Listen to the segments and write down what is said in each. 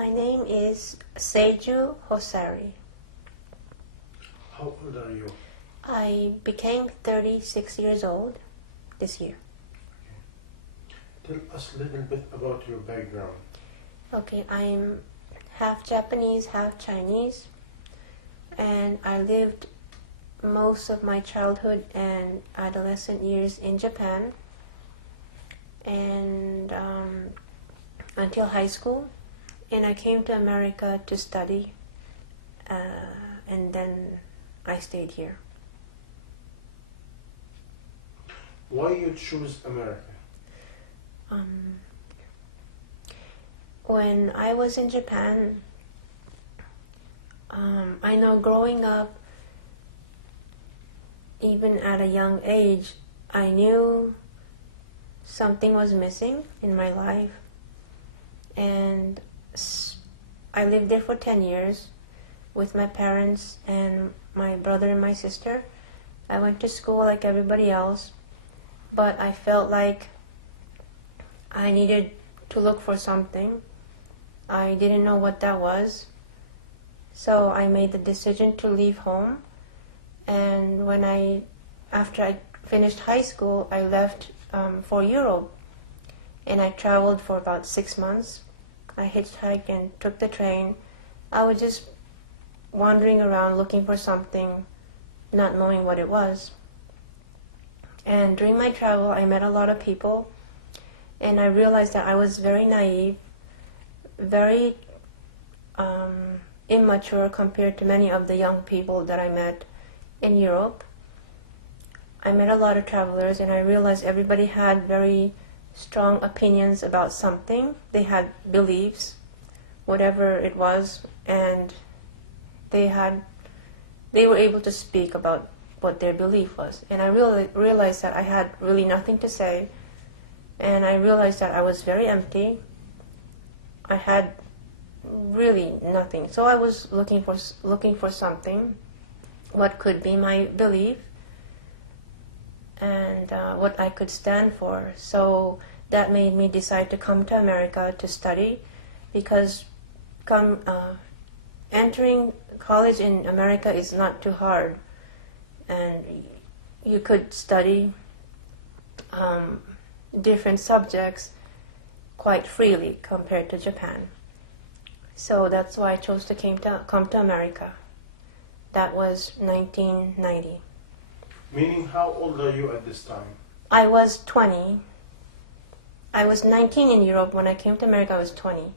My name is Seiju Hosari. How old are you? I became 36 years old this year. Tell us a little bit about your background. Okay, I'm half Japanese, half Chinese, and I lived most of my childhood and adolescent years in Japan, and until high school, and I came to America to study, and then I stayed here. Why you choose America? When I was in Japan, I know growing up, even at a young age, I knew something was missing in my life. And I lived there for 10 years with my parents and my brother and my sister. I went to school like everybody else, but I felt like I needed to look for something. I didn't know what that was. So I made the decision to leave home. And after I finished high school, I left for Europe. And I traveled for about 6 months. I hitchhiked and took the train. I was just wandering around looking for something, not knowing what it was. And during my travel, I met a lot of people. And I realized that I was very naive, very immature compared to many of the young people that I met in Europe. I met a lot of travelers, and I realized everybody had very strong opinions about something. They had beliefs, whatever it was, and they were able to speak about what their belief was. And I realized that I had really nothing to say, and I realized that I was very empty. I had really nothing. So I was looking for something, what could be my belief, and what I could stand for. So that made me decide to come to America to study, because entering college in America is not too hard, and you could study different subjects quite freely compared to Japan. So that's why I chose to come to America. That was 1990. Meaning, how old are you at this time? I was 20. I was 19 in Europe. When I came to America, I was 20.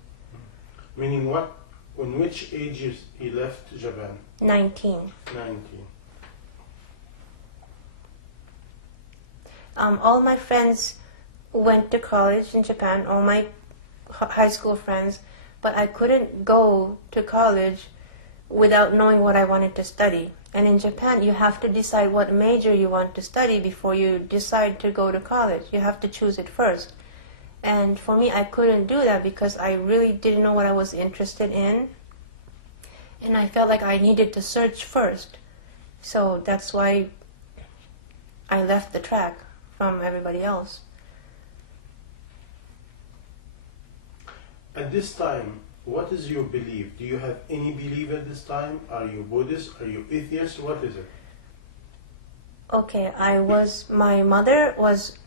Meaning what? In which age you left Japan? 19. 19. All my friends went to college in Japan, all my high school friends, but I couldn't go to college without knowing what I wanted to study. And in Japan, you have to decide what major you want to study before you decide to go to college. You have to choose it first. And for me, I couldn't do that because I really didn't know what I was interested in. And I felt like I needed to search first. So that's why I left the track from everybody else. At this time, what is your belief? Do you have any belief at this time? Are you Buddhist? Are you atheist? What is it? Okay, my mother was,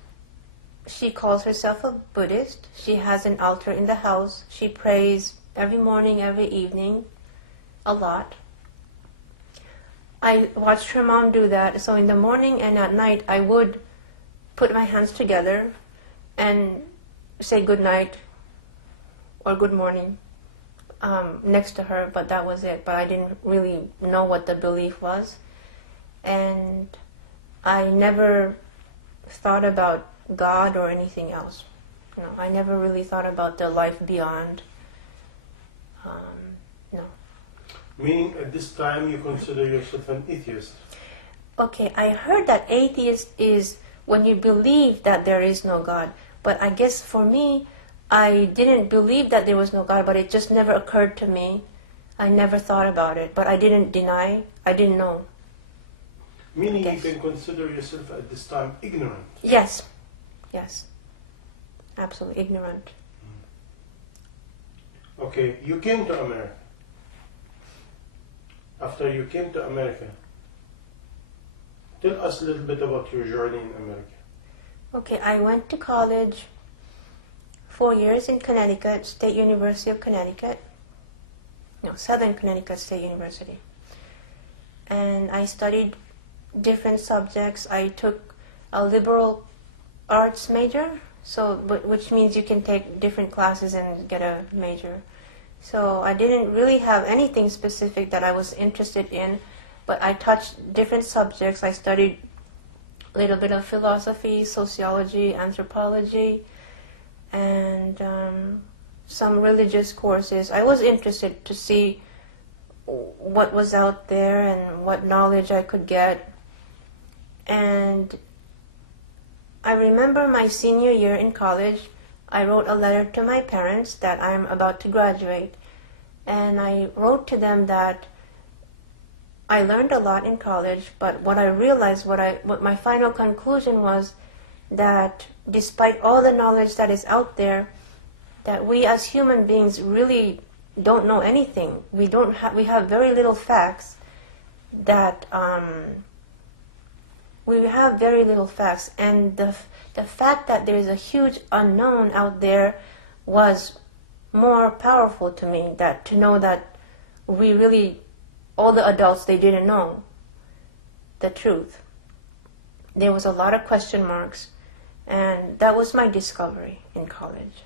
she calls herself a Buddhist. She has an altar in the house. She prays every morning, every evening, a lot. I watched her mom do that. So in the morning and at night, I would put my hands together and say good night or good morning next to her, but that was it. But I didn't really know what the belief was. And I never thought about God or anything else. No, I never really thought about the life beyond. No. Meaning at this time you consider yourself an atheist? Okay, I heard that atheist is when you believe that there is no God. But I guess for me, I didn't believe that there was no God, but it just never occurred to me. I never thought about it, but I didn't deny, I didn't know. Meaning you can consider yourself at this time ignorant? Yes, yes, absolutely ignorant. Okay, you came to America. After you came to America, tell us a little bit about your journey in America. Okay, I went to college 4 years in Connecticut, State University of Connecticut. No, Southern Connecticut State University. And I studied different subjects. I took a liberal arts major, which means you can take different classes and get a major. So I didn't really have anything specific that I was interested in, but I touched different subjects. I studied a little bit of philosophy, sociology, anthropology, and some religious courses. I was interested to see what was out there and what knowledge I could get. And I remember my senior year in college, I wrote a letter to my parents that I'm about to graduate. And I wrote to them that I learned a lot in college, but what I realized, what my final conclusion was, that despite all the knowledge that is out there, that we as human beings really don't know anything. We have very little facts. We have very little facts, and the fact that there is a huge unknown out there was more powerful to me. That to know that we really, all the adults, they didn't know the truth. There was a lot of question marks, and that was my discovery in college.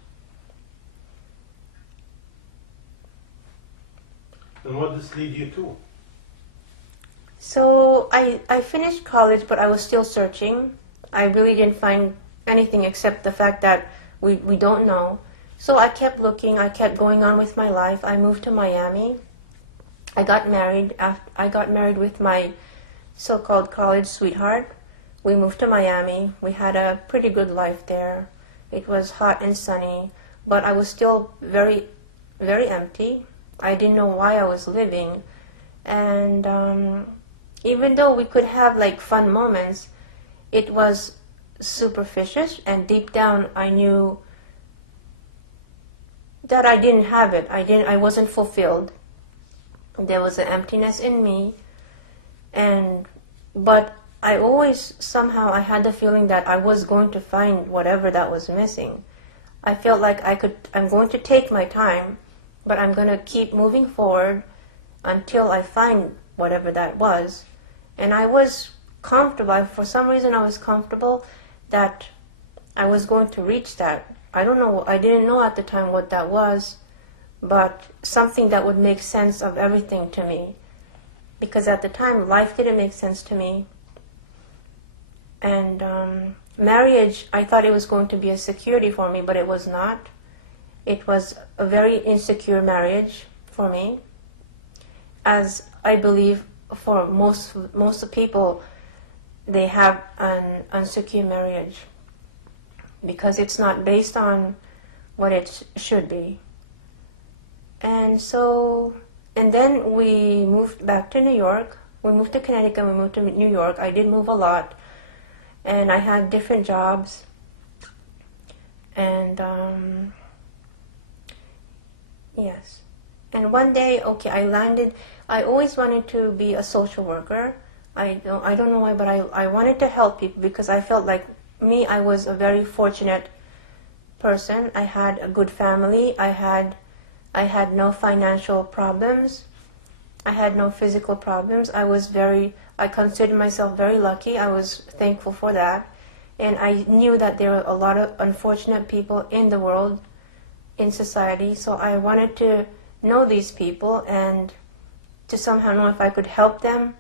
And what does lead you to? So I finished college, but I was still searching. I really didn't find anything except the fact that we don't know. So I kept looking, I kept going on with my life. I moved to Miami. I got married with my so-called college sweetheart. We moved to Miami. We had a pretty good life there. It was hot and sunny, but I was still very, very empty. I didn't know why I was living. And even though we could have like fun moments, it was superficial, and deep down I knew that I didn't have it. I wasn't fulfilled. There was an emptiness in me, but I always somehow I had the feeling that I was going to find whatever that was missing. I felt like I'm going to take my time, but I'm going to keep moving forward until I find whatever that was. And I was comfortable. For some reason I was comfortable that I was going to reach that. I don't know, I didn't know at the time what that was, but something that would make sense of everything to me. Because at the time, life didn't make sense to me. And marriage, I thought it was going to be a security for me, but it was not. It was a very insecure marriage for me. As I believe for most people, they have an insecure marriage because it's not based on what it should be. And then we moved back to New York. We moved to Connecticut, we moved to New York. I did move a lot, and I had different jobs. And yes. And one day, I landed. I always wanted to be a social worker. I don't know why, but I wanted to help people because I felt like I was a very fortunate person. I had a good family. I had no financial problems. I had no physical problems. I considered myself very lucky. I was thankful for that. And I knew that there were a lot of unfortunate people in the world, in society. So I wanted to know these people and to somehow know if I could help them.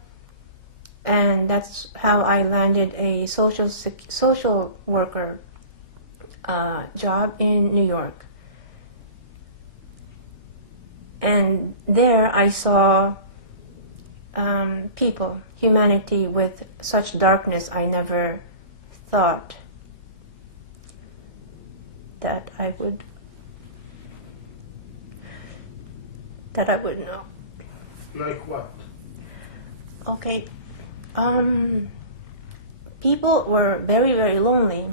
And that's how I landed a social worker job in New York. And there I saw humanity with such darkness I never thought that I would know. Like what? Okay. People were very, very lonely.